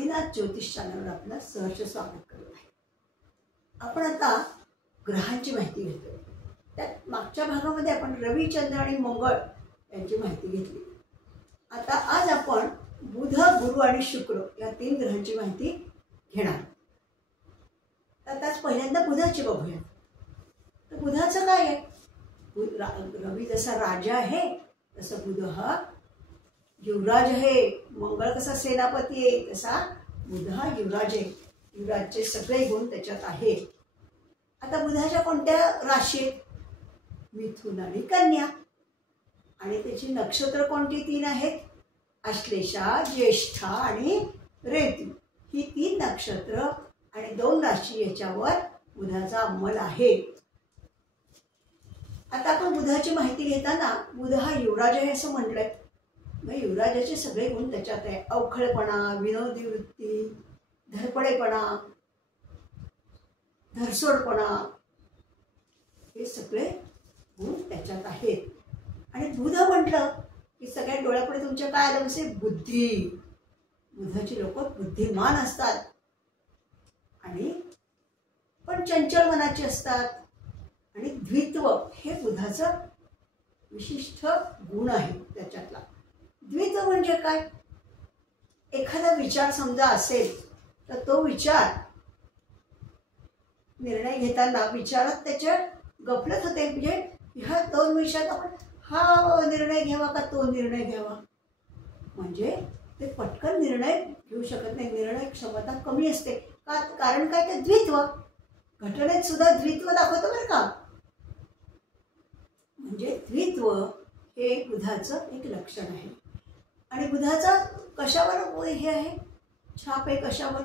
आदिनाथ ज्योतिष चॅनलवर आपलं सहर्ष स्वागत करत आहे. आपण आता ग्रहांची माहिती घेतोय. त्यात मागच्या भागामध्ये आपण रवी, चंद्र आणि मंगळ यांची माहिती घेतली. आता आज आपण बुध, गुरु आणि शुक्र या 3 ग्रहांची माहिती घेणार. तर आज पहिल्यांदा बुधाची बघूया. तर बुधाचं काय आहे? रवी जसा राजा आहे तसं बुध हा युवराज आहे. मंगळ कसा सेनापती आहे तसा बुध हा युवराज आहे. युवराजचे सगळे गुण त्याच्यात आहेत. आता बुधाच्या कोणत्या राशी आहेत? मिथुन आणि कन्या. आणि त्याची नक्षत्र कोणती 3 आहेत? आश्लेषा, ज्येष्ठा आणि रेवती. ही 3 नक्षत्र आणि 2 राशी याच्यावर बुधाचा अंमल आहे. आता आपण बुधाची माहिती घेताना बुध हा युवराज आहे असं म्हटलंय. मग युवराजाचे सगळे गुण त्याच्यात आहे. अवखळपणा, विनोदी वृत्ती, धडपडेपणा, धरसोडपणा हे सगळे गुण त्याच्यात आहेत. आणि बुध म्हटलं की सगळ्या डोळ्यापुढे तुमच्या काय आलं म्हणजे बुद्धी. बुधाची लोक बुद्धिमान असतात आणि पण चंचल मनाची असतात. आणि द्वित्व हे बुधाचं विशिष्ट गुण आहे त्याच्यातला. द्वित्व म्हणजे काय? एखादा विचार समजा असेल तर तो विचार निर्णय घेताना विचारात त्याच्या गफलत होते. म्हणजे ह्या 2 विषयात आपण हा निर्णय घ्यावा का तो निर्णय घ्यावा, म्हणजे ते पटकन निर्णय घेऊ शकत नाही. निर्णय क्षमता कमी असते. कारण काय? ते द्वित्व. घटनेत सुद्धा द्वित्व दाखवतो बरं का. म्हणजे द्वित्व हे बुधाचं एक लक्षण आहे. आणि बुधाचा कशावर हे आहे? छाप आहे कशावर?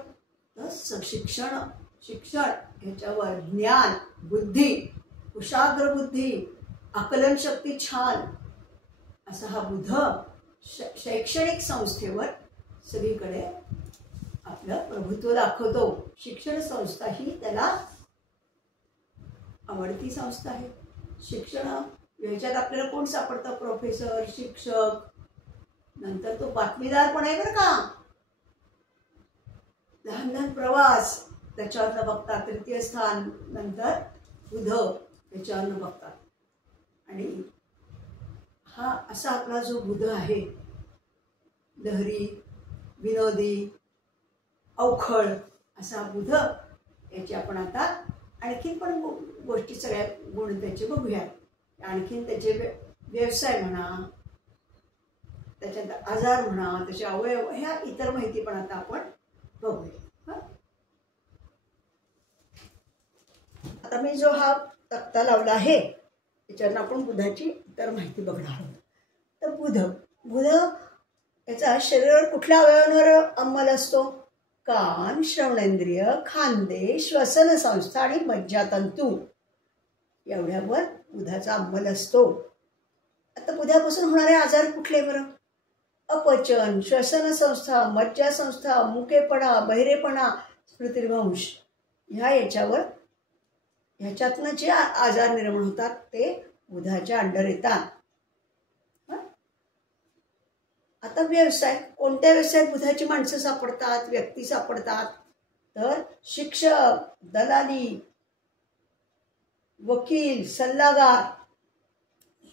तर शिक्षण ह्याच्यावर. ज्ञान, बुद्धी, कुशाग्र बुद्धी, आकलन शक्ती छान असा हा बुध शैक्षणिक संस्थेवर सगळीकडे आपलं प्रभुत्व दाखवतो. शिक्षण संस्था ही त्याला आवडती संस्था आहे. शिक्षण ह्याच्यात आपल्याला कोण सापडतं? प्रोफेसर, शिक्षक. नंतर तो बातमीदार पण आहे बरं का. लहान लहान प्रवास त्याच्यावरनं बघतात. 3य स्थान नंतर बुध त्याच्यावरनं बघतात. आणि हा असा आपला जो बुध आहे, लहरी, विनोदी, अवखळ असा बुध, याची आपण आता आणखीन पण गोष्टी सगळ्या गुण त्याचे बघूया. आणखीन त्याचे व्यवसाय म्हणा, त्याच्यात आजार म्हणा, त्याचे अवयव, ह्या इतर माहिती पण आता आपण बघूया. आता मी जो हा तक्ता लावला आहे त्याच्यानं आपण बुधाची इतर माहिती बघणार आहोत. तर बुध याचा शरीरावर कुठल्या अवयवांवर अंमल असतो? कान, श्रवणेंद्रिय, खांदे, श्वसन संस्था आणि मज्जातंतू एवढ्यावर बुधाचा अंमल असतो. आता बुधापासून होणारे आजार कुठले बरं? अपचन, श्वसन संस्था, मज्जा संस्था, मुकेपणा, बहिरेपणा, स्मृतिभ्रंश ह्याच्यातनं जे आजार निर्माण होतात ते बुधाच्या अंडर येतात. आता व्यवसाय, कोणत्या व्यवसायात बुधाची माणसं सापडतात, व्यक्ती सापडतात? तर शिक्षक, दलाली, वकील, सल्लागार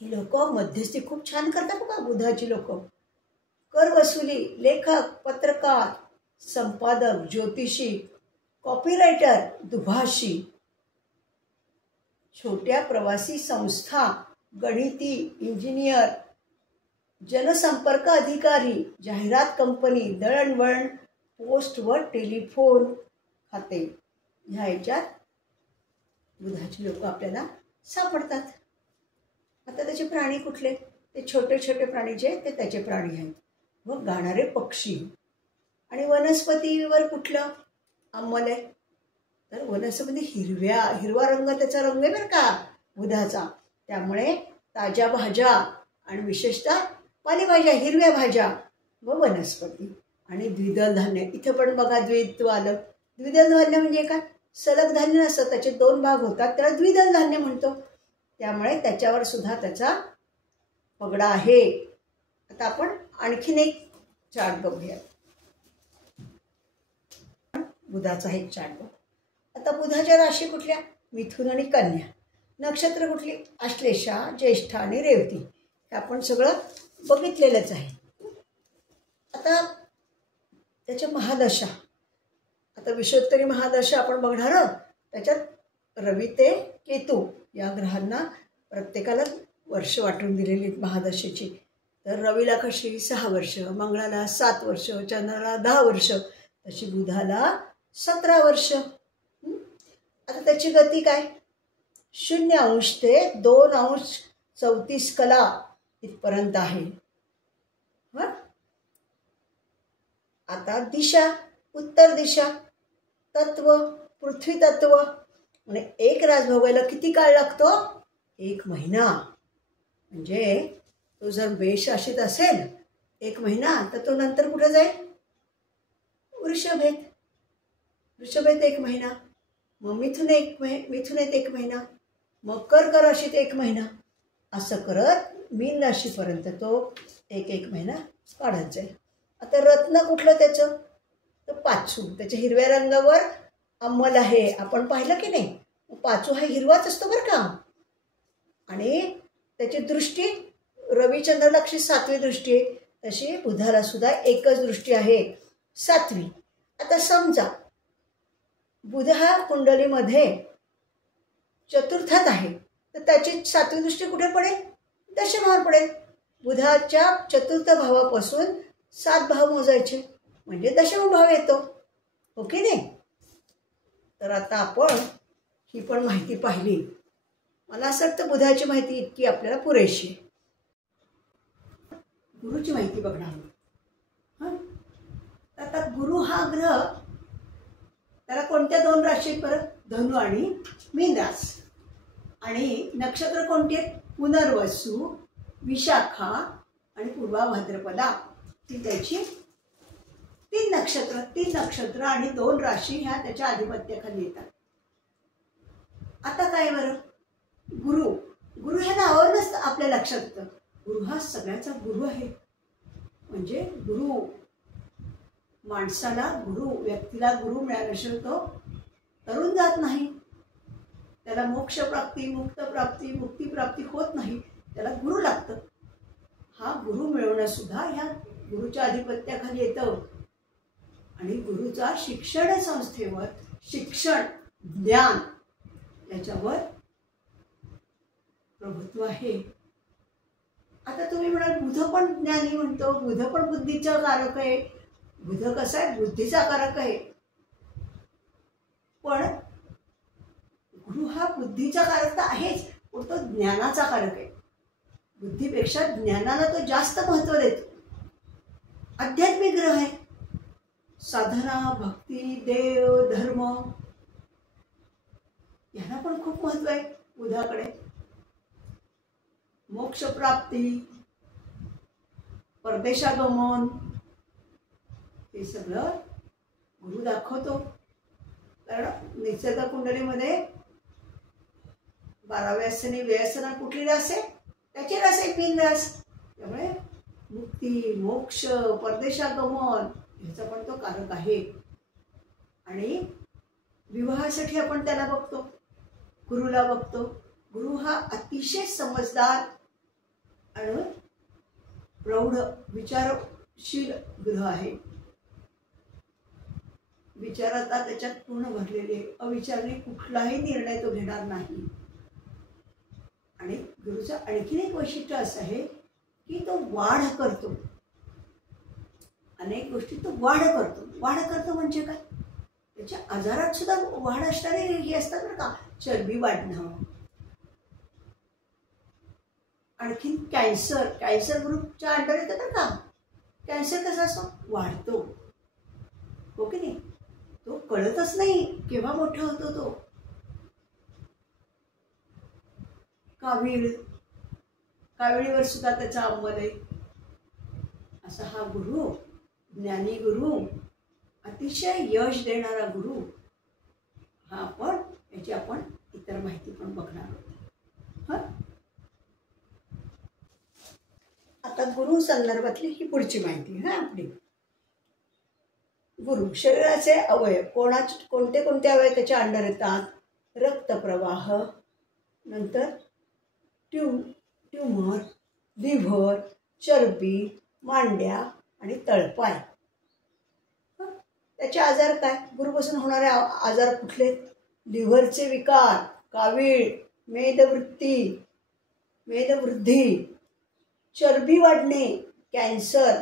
ही लोक मध्यस्थी खूप छान करतात बघा बुधाची लोक. कर वसुली, लेखक, पत्रकार, संपादक, ज्योतिषी, कॉपीरायटर, दुभाषी, छोट्या प्रवासी संस्था, गणिती, इंजिनियर, जनसंपर्क अधिकारी, जाहिरात कंपनी, दळणवळण, पोस्ट व टेलिफोन खाते ह्या ह्याच्यात बुधाची लोक आपल्याला सापडतात. आता त्याचे प्राणी कुठले? ते छोटे छोटे प्राणी जे ते त्याचे प्राणी आहेत. व गाणारे पक्षी. आणि वनस्पतीवर कुठलं अंमल आहे? तर वनस्पती हिरवा रंग त्याचा रंग आहे बरं का बुधाचा. त्यामुळे ताज्या भाज्या आणि विशेषतः पालेभाज्या, हिरव्या भाज्या व वनस्पती. आणि द्विदल धान्य, इथं पण बघा द्वित्व आलं. द्विदल धान्य म्हणजे काय? सलग धान्य नसतं, त्याचे 2 भाग होतात, त्याला द्विदल धान्य म्हणतो. त्यामुळे त्याच्यावर सुद्धा त्याचा पगडा आहे. आता आपण आणखीन एक चार्ट बघूया. बुधाचा एक चार्ट बघू. आता बुधाच्या राशी कुठल्या? मिथुन आणि कन्या. नक्षत्र कुठली? आश्लेषा, ज्येष्ठा आणि रेवती. हे आपण सगळं बघितलेलंच आहे. आता त्याच्या महादशा, आता विषोत्तरी महादशा आपण बघणार आहोत. त्याच्यात रवी ते केतू या ग्रहांना प्रत्येकाला वर्ष वाटून दिलेली महादशेची. तर रवीला कशी 6 वर्ष, मंगळाला 7 वर्ष, चंद्राला 10 वर्ष, तशी बुधाला 17 वर्ष. आता त्याची गती काय? 0° ते 2°34 कला इथपर्यंत आहे. आता दिशा, उत्तर दिशा, तत्व, पृथ्वी तत्व. म्हणजे एक रास भोगायला किती काळ लागतो? 1 महिना. म्हणजे तो जर मेषराशीत असेल 1 महिना, तर तो नंतर कुठे जाईल? वृषभेत. वृषभेत 1 महिना, मग मिथुनेत 1 महिना, मग कर्क राशीत 1 महिना, असं करत मीन राशीपर्यंत तो एक महिना काढत जाईल. आता रत्न कुठलं त्याचं? तर पाचू. त्याच्या हिरव्या रंगावर अंमल आहे, आपण पाहिलं की नाही? पाचू हा हिरवाच असतो बरं का. आणि त्याची दृष्टी रविचंद्राला 7वी दृष्टी आहे, तशी बुधाला सुद्धा एकच दृष्टी आहे, 7वी. आता समजा बुध हा कुंडलीमध्ये चतुर्थात आहे, तर त्याची 7वी दृष्टी कुठे पडेल? दशमावर पडेल. बुधाच्या चतुर्थ भावापासून 7 भाव मोजायचे म्हणजे दशम भाव येतो. ओके नाही? तर आता आपण ही पण माहिती पाहिली. मला असं वाटतं बुधाची माहिती इतकी आपल्याला पुरेशी आहे. गुरुची माहिती बघणार आहोत. आता गुरु हा ग्रह, त्याला कोणत्या 2 राशी आहेत बरं? धनु आणि मीन रास. आणि नक्षत्र कोणती आहेत? पुनर्वसू, विशाखा आणि पूर्वा भाद्रपदा. ती त्याची 3 नक्षत्र आणि 2 राशी ह्या त्याच्या आधिपत्याखाली येतात. आता काय बरं? गुरु ह्या नावावरूनच आपल्या लक्षात येतं, गुरु हा सगळ्याचा गुरु आहे. म्हणजे गुरु माणसाला, व्यक्तीला गुरु मिळाल्याशिवाय तो तरुण जात नाही. त्याला मोक्ष प्राप्ती, मुक्ती प्राप्ती होत नाही. त्याला गुरु लागतं. हा गुरु मिळवणं सुद्धा ह्या गुरुच्या आधिपत्याखाली येतं. आणि गुरुचा शिक्षण संस्थेवर, शिक्षण, ज्ञान याच्यावर प्रभुत्व आहे. आता तुम्ही म्हणाल बुध पण ज्ञानी म्हणतो, बुध पण बुद्धीचा कारक आहे. बुध कसा आहे? बुद्धीचा कारक आहे. पण गुरु हा बुद्धीचा कारक तर आहेच, पण तो ज्ञानाचा कारक आहे. बुद्धीपेक्षा ज्ञानाला तो जास्त महत्त्व देतो. आध्यात्मिक ग्रह आहे. साधना, भक्ती, देव, धर्म यांना पण खूप महत्त्व आहे बुधाकडे. मोक्ष प्राप्ती, परदेशागमन, हे सगळं गुरु दाखवतो. कारण निसर्ग कुंडलीमध्ये 12व्या स्थानी व्यसना कुठली रास आहे? त्याची रास आहे मीन रास. त्यामुळे मुक्ती, मोक्ष, परदेशागमन ह्याचा पण तो कारक आहे. आणि विवाहासाठी आपण त्याला बघतो, गुरुला बघतो. गुरु हा अतिशय समजदार आणि प्रौढ, विचारशील ग्रह आहे. विचारता त्याच्यात पूर्ण भरलेले, अविचारणे कुठलाही निर्णय तो घेणार नाही. आणि गुरुचं आणखीन एक वैशिष्ट्य असं आहे की तो वाढ करतो. अनेक गोष्टी तो वाढ करतो म्हणजे काय? त्याच्या आजारात सुद्धा वाढ असणारे हे असतात बरं का. चरबी वाढणं, आणखीन कॅन्सर ग्रुपच्या अंडर येतं बरं का. कॅन्सर कसा असतो? वाढतो. हो की नाही? तो कळतच नाही केव्हा मोठा होतो तो. काविळीवर सुद्धा त्याचा अंमल आहे. असा हा गुरु, ज्ञानी गुरु, अतिशय यश देणारा गुरु हा आपण, याची आपण इतर माहिती पण बघणार आहोत. आता गुरु संदर्भातली ही पुढची माहिती आपली. गुरु शरीराचे अवयव कोणते कोणते अवयव त्याच्या अंडर येतात? रक्तप्रवाह, नंतर ट्यूमर, लिव्हर, चरबी, मांड्या आणि तळपाय. त्याचे आजार काय? गुरुपासून होणारे आजार कुठले? लिव्हरचे विकार, कावीळ, मेदवृद्धी, चरबी वाढणे, कॅन्सर,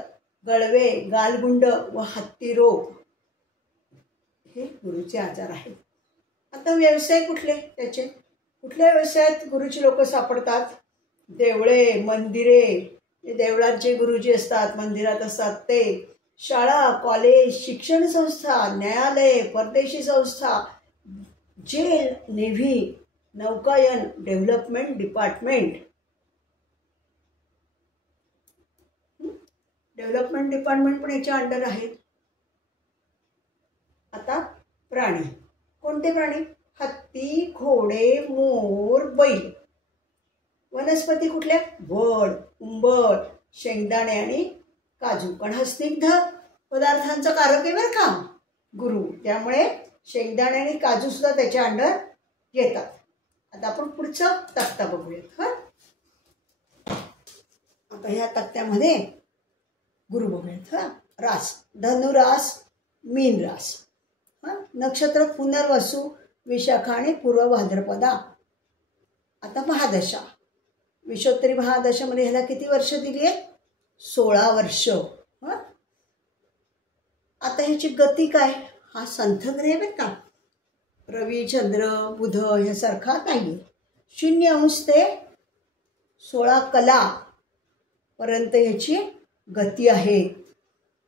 गळवे, गालगुंड व हत्ती रोग हे गुरुचे आजार आहेत. आता व्यवसाय कुठले त्याचे? कुठल्या व्यवसायात गुरुची लोक सापडतात? देवळे, मंदिरे, देवळात जे गुरुजी असतात, मंदिरात असतात ते, शाळा, कॉलेज, शिक्षण संस्था, न्यायालय, परदेशी संस्था, जेल, नेव्ही, नौकायन, डेव्हलपमेंट डिपार्टमेंट. डेव्हलपमेंट डिपार्टमेंट पण याच्या अंडर आहेत. आता प्राणी, कोणते प्राणी? हत्ती, घोडे, मोर, बैल. वनस्पती कुठल्या? वड, उंबर, शेंगदाणे आणि काजू. पण हा स्निग्ध पदार्थांचा कारक आहे बरं का गुरु, त्यामुळे शेंगदाणे आणि काजू सुद्धा त्याच्या अंडर येतात. आता आपण पुढचा तक्ता बघूयात. आता ह्या तक्त्यामध्ये गुरु बघूयात. रास, धनुरास, मीन रास. नक्षत्र पुनर्वसू, विशाखा आणि पूर्व भाद्रपदा. आता महादशा, विषोत्तरी महादशामध्ये ह्याला किती वर्ष दिली आहेत? 16 वर्ष. आता ह्याची गती काय? हा संथ ग्रह आहे का, रवी, चंद्र, बुध ह्यासारखा नाही. 0° ते 16 कला पर्यंत ह्याची गती आहे.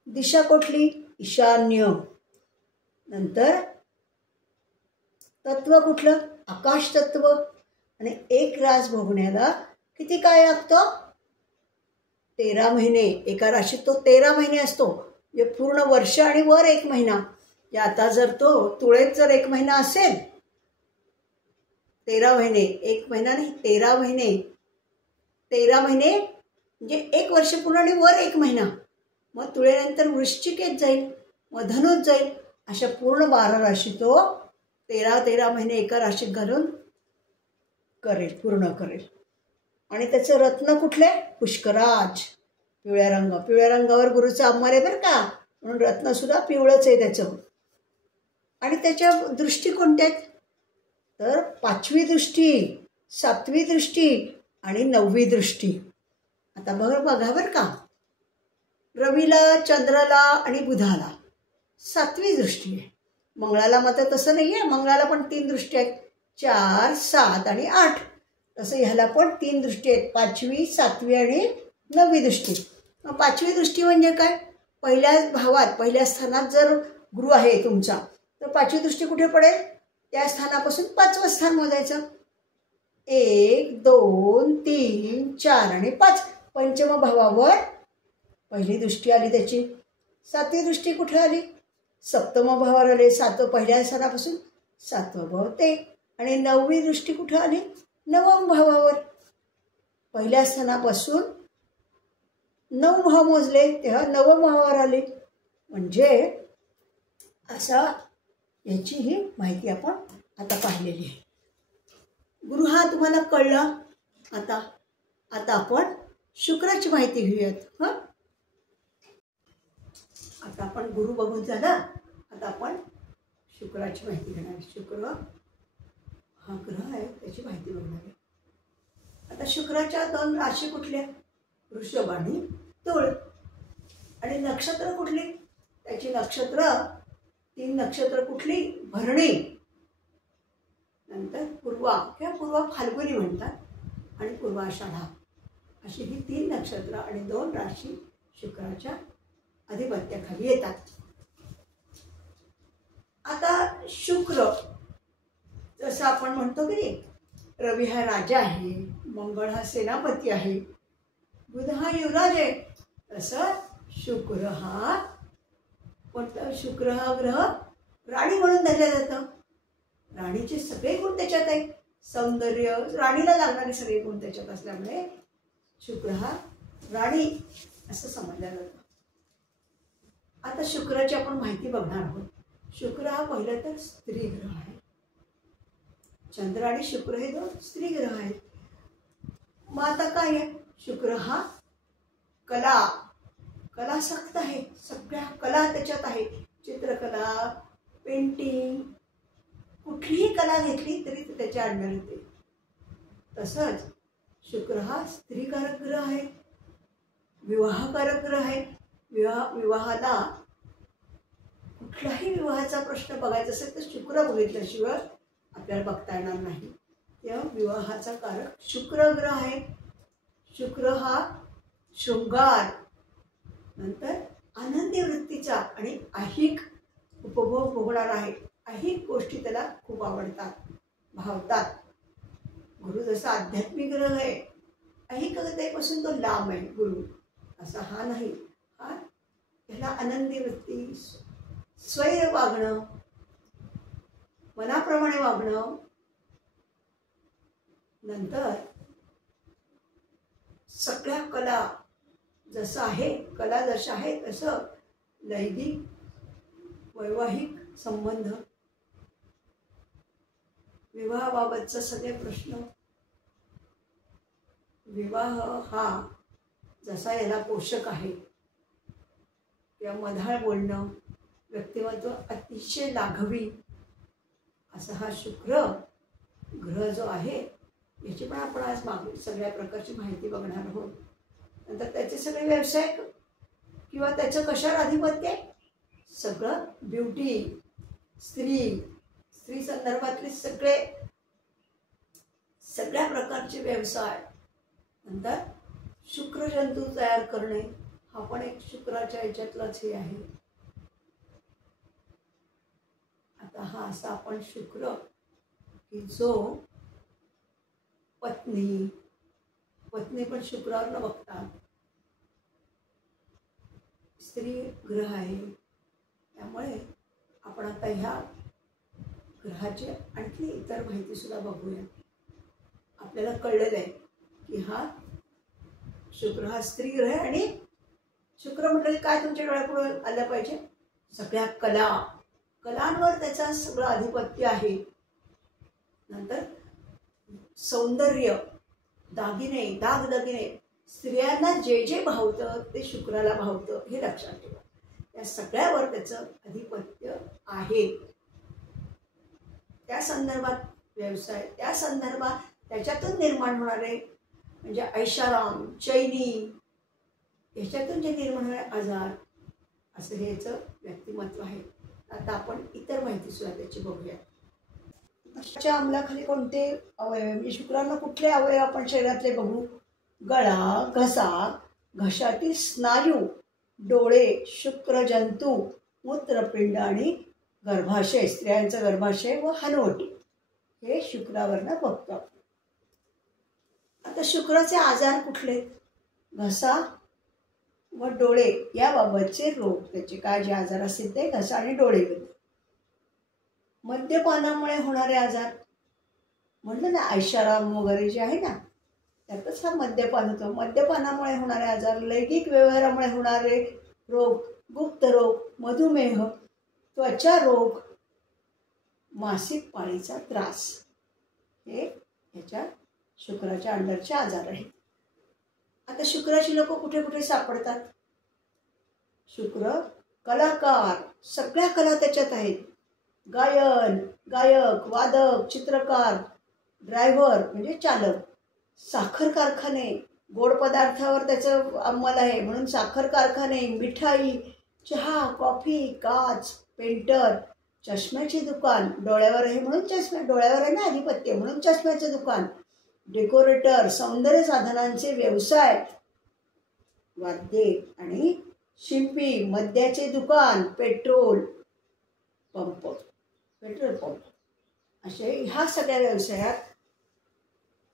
दिशा कुठली? ईशान्य. नंतर तत्व कुठलं? आकाश तत्व. आणि एक रास भोगण्याला किती काळ लागतो? 13 महिने. एका राशीत तो 13 महिने असतो, म्हणजे पूर्ण वर्ष आणि वर 1 महिना. आता जर तो तुळेत जर 1 महिना असेल, 13 महिने, 1 महिना नाही 13 महिने, 13 महिने म्हणजे 1 वर्ष पूर्ण आणि वर 1 महिना. मग तुळेनंतर वृश्चिकेत जाईल, मग धनुत जाईल. अशा पूर्ण 12 राशी तो 13 महिने एका राशीत घालून करेल, पूर्ण करेल. आणि त्याचे रत्न कुठले? पुष्कराज, पिवळ्या रंग. पिवळ्या रंगावर गुरुचा अंमल आहे बरं का, म्हणून रत्न सुद्धा पिवळंच आहे त्याचं. आणि त्याच्या दृष्टी कोणत्या आहेत? तर 5वी दृष्टी, 7वी दृष्टी आणि 9वी दृष्टी. आता बघा बरं का, रवीला, चंद्राला आणि बुधाला 7वी दृष्टी आहे. मंगळाला मात्र तसं नाही आहे. मंगळाला पण 3 दृष्टी आहेत, 4, 7 आणि 8. तसं ह्याला पण 3 दृष्टी आहेत, 5वी, 7वी आणि 9वी दृष्टी. मग 5वी दृष्टी म्हणजे काय? पहिल्या भावात, पहिल्या स्थानात जर गुरु आहे तुमचा, तर 5वी दृष्टी कुठे पडेल? त्या स्थानापासून 5वं स्थान मोजायचं. 1, 2, 3, 4 आणि 5. पंचम भावावर पहिली दृष्टी आली त्याची. 7वी दृष्टी कुठे आली? सप्तम भावावर आले. पहिल्या स्थानापासून 7वं भाव ते. आणि 9वी दृष्टी कुठे आली? 9वं भावावर. पहिल्या स्थानापासून 9 भाव मोजले तेव्हा 9वं भावावर आले. म्हणजे असा याची ही माहिती आपण आता पाहिलेली आहे. गुरु हा तुम्हाला कळला. आता आपण शुक्राची माहिती घेऊयात. आता आपण गुरु बघून झाला, आता आपण शुक्राची माहिती घेणार. शुक्र हा ग्रह आहे, त्याची माहिती बघणार आहे. आता शुक्राच्या 2 राशी कुठल्या? वृषभ आणि तुळ. आणि नक्षत्र कुठली? त्याची नक्षत्र 3 नक्षत्र कुठली? भरणी, नंतर पूर्वा किंवा पूर्वा फाल्गुनी म्हणतात, आणि पूर्वाषाढा. अशी ही 3 नक्षत्र आणि 2 राशी शुक्राच्या अधिपत्याखाली येतात. आता शुक्र जसं आपण म्हणतो की रवी हा राजा आहे, मंगळ हा सेनापती आहे, बुध हा युवराज आहे, तसं शुक्र हा ग्रह राणी म्हणून धरला जातं. राणीचे सगळे गुण त्याच्यात आहेत. सौंदर्य, राणीला लागणारे सगळे गुण त्याच्यात असल्यामुळे शुक्र हा राणी असं समजलं जातं. आता शुक्राची आपण माहिती बघणार आहोत. शुक्र हा पहिला तर स्त्री ग्रह आहे. चंद्र आणि शुक्र हे दोन स्त्री ग्रह आहेत. मग आता काय आहे, शुक्र हा कलासक्त आहे. सगळ्या कला त्याच्यात आहे. चित्रकला, पेंटिंग, कुठलीही कला घेतली तरी ते त्याच्या अंडर येते. तसंच शुक्र हा स्त्रीकारक ग्रह आहे, विवाहकारक ग्रह आहे. विवाहाला कुठलाही विवाहाचा प्रश्न बघायचा असेल तर शुक्र बघितल्याशिवाय आपल्याला बघता येणार नाही. तेव्हा विवाहाचा कारक शुक्र ग्रह आहे. शुक्र हा शृंगार, नंतर आनंदी वृत्तीचा आणि ऐहिक उपभोग भोगणार आहे. ऐहिक गोष्टी त्याला खूप आवडतात, भावतात. गुरु जसा आध्यात्मिक ग्रह आहे, ऐहिकतेपासून तो लांब आहे गुरु, असा हा नाही. हा त्याला आनंदी वृत्ती, स्वैर वागणं, मनाप्रमाणे वागणं, नंतर सगळ्या कला जसं आहे, कला जसं आहे तसं लैंगिक वैवाहिक संबंध, विवाहाबाबतचे सगळे प्रश्न. विवाह हा जसा याला पोषक आहे किंवा मधाळ बोलणं, व्यक्तिमत्व अतिशय लाघवी, असा हा शुक्र ग्रह जो आहे याची पण आपण आज सगळ्या प्रकारची माहिती बघणार आहोत. नंतर त्याचे सगळे व्यवसाय किंवा त्याचं कशावर आधिपत्य आहे, सगळं ब्युटी, स्त्री संदर्भातले सगळ्या प्रकारचे व्यवसाय. नंतर शुक्रजंतू तयार करणे हा पण एक शुक्राच्या याच्यातलाच हे आहे. आता हा असा आपण शुक्र की जो पत्नी पण शुक्रावर न बघता स्त्री ग्रह आहे. त्यामुळे आपण आता ह्या ग्रहाची आणखी इतर माहिती सुद्धा बघूया. आपल्याला कळलेलं आहे की हा शुक्र हा स्त्री ग्रह आहे आणि शुक्र म्हटलं की काय तुमच्या डोळ्यापुढे आलं पाहिजे, सगळ्या कलांवर त्याचा सगळं आधिपत्य आहे. नंतर सौंदर्य, दागदागिने, स्त्रियांना जे जे भावतं ते शुक्राला भावतं, हे लक्षात ठेवा. त्या सगळ्यावर त्याचं आधिपत्य आहे. त्या संदर्भात व्यवसाय, त्या संदर्भात त्याच्यातून निर्माण होणारे म्हणजे ऐशाराम, चैनी, याच्यातून जे निर्माण होणारे आजार, असं हे याचं व्यक्तिमत्व आहे. आता आपण इतर माहिती सुद्धा त्याची बघूया. नशाच्या अंमलाखाली कोणते अवयव म्हणजे शुक्राला कुठले अवयव आपण शरीरातले बघू, गळा, घशातील स्नायू, डोळे, शुक्रजंतू, मूत्रपिंड आणि गर्भाशय, स्त्रियांचं गर्भाशय व हनवटी, हे शुक्रावरनं बघतो. आता शुक्राचे आजार कुठले, घसा व डोळे याबाबतचे रोग, त्याचे काय जे आजार असतील ते घसा आणि डोळे. मद्यपानामुळे होणारे आजार, म्हटलं ना ऐशाराम वगैरे जे आहे ना, त्यातच हा मद्यपान होतं. मद्यपानामुळे होणारे आजार, लैंगिक व्यवहारामुळे होणारे रोग, गुप्त रोग, मधुमेह, त्वचा रोग, मासिक पाळीचा त्रास, हे ह्याच्या शुक्राच्या अंडरचे आजार आहेत. आता शुक्राची लोक कुठे कुठे सापडतात, शुक्र कलाकार, सगळ्या कला त्याच्यात आहेत. गायक, वादक, चित्रकार, ड्रायव्हर म्हणजे चालक, साखर कारखाने, गोड पदार्थावर त्याचं अंमल आहे म्हणून साखर कारखाने, मिठाई, चहा, कॉफी, काच, पेंटर, चष्म्याचे दुकान, डोळ्यावर आहे म्हणून डोळ्यावर आहे ना आधिपत्य म्हणून चष्म्याचे दुकान, डेकोरेटर, सौंदर्य साधनांचे व्यवसाय, वाद्ये आणि शिंपी, मद्याचे दुकान, पेट्रोल पंप, असे ह्या सगळ्या व्यवसायात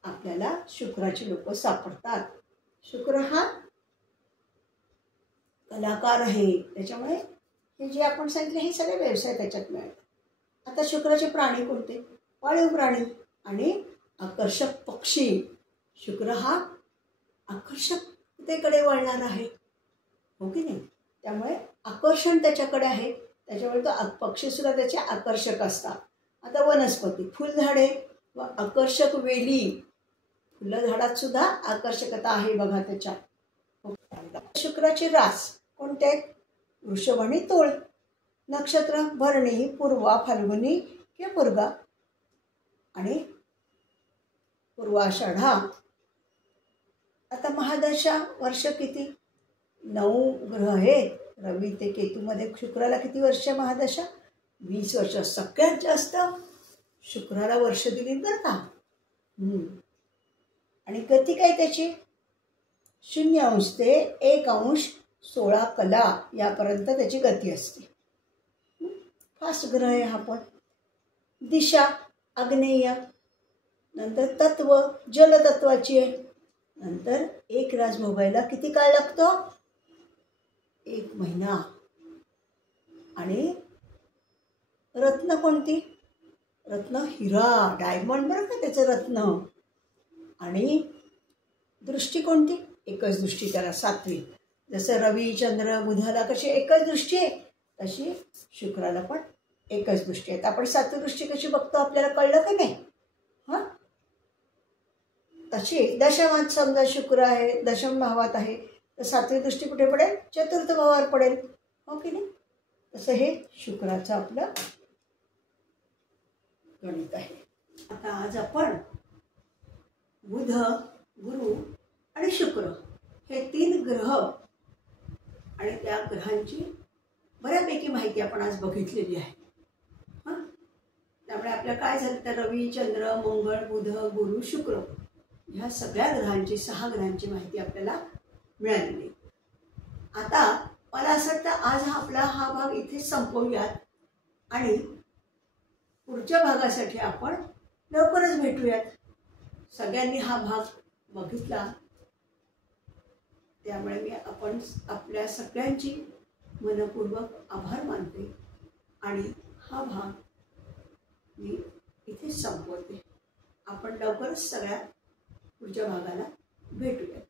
आपल्याला शुक्राची लोक सापडतात. शुक्र हा कलाकार आहे, त्याच्यामुळे हे जे आपण सांगितले हे सगळे व्यवसाय त्याच्यात मिळतात. आता शुक्राचे प्राणी कोणते, पाळीव प्राणी आणि आकर्षक पक्षी. शुक्र हा आकर्षकतेकडे वळणार आहे, हो की नाही. त्यामुळे आकर्षण त्याच्याकडे आहे, त्याच्यामुळे तो पक्षीसुद्धा त्याचे आकर्षक असतात. आता वनस्पती, फुलझाडे व आकर्षक वेली, फुलं झाडात सुद्धा आकर्षकता आहे बघा त्याच्या. शुक्राची रास कोणते आहेत? वृषभ आणि तूळ. नक्षत्र भरणी, पूर्वा, फाल्गुनी किंवा पूर्वा आणि पूर्वाषाढा. आता महादशा वर्ष किती? 9 ग्रह आहेत. रवी ते केतूमध्ये शुक्राला किती वर्ष महादशा? 20 वर्ष. सगळ्यात जास्त शुक्राला वर्ष दिली बरं का. आणि गती काय त्याची? 0° ते 1° 16 कला यापर्यंत त्याची गती असते. फास्ट ग्रह आहे हा पण. दिशा आग्नेय. नंतर तत्व जलतत्वाची आहे. नंतर एक रास भोगायला किती काळ लागतो? 1 महिना. आणि रत्न कोणती? रत्न हिरा, डायमंड बरं का त्याचं रत्न. आणि दृष्टी कोणती? एकच दृष्टी त्याला, सात्विक. जसं रवी चंद्र बुधाला कशी एकच दृष्टी आहे, तशी शुक्राला पण एकच दृष्टी आहे. आपण सात्विक दृष्टी कशी बघतो आपल्याला कळलं का नाही? हां, तशी दशमात समजा शुक्र आहे, दशम भावात आहे, तर सात्विक दृष्टी कुठे पडेल? चतुर्थ भावावर पडेल, हो की नाही? तसं हे शुक्राचं आपलं गणित आहे. आता आज आपण बुध, गुरु आणि शुक्र हे 3 ग्रह आणि त्या ग्रहांची बऱ्यापैकी माहिती आपण आज बघितलेली आहे. हां, त्यामुळे आपल्याला काय झालं तर रवी चंद्र मंगळ बुध गुरु शुक्र ह्या सगळ्या ग्रहांची 6 ग्रहांची माहिती आपल्याला मिळालेली. आता मला असं वाटतं आज आपला हा भाग इथे संपवूयात आणि पुढच्या भागासाठी आपण लवकरच भेटूयात. सगळ्यांनी हा भाग बघितला त्यामुळे मी आपल्या सगळ्यांची मनपूर्वक आभार मानते आणि हा भाग मी इथे संपवते. आपण लवकरच सगळ्या पुढच्या भागाला भेटूयात.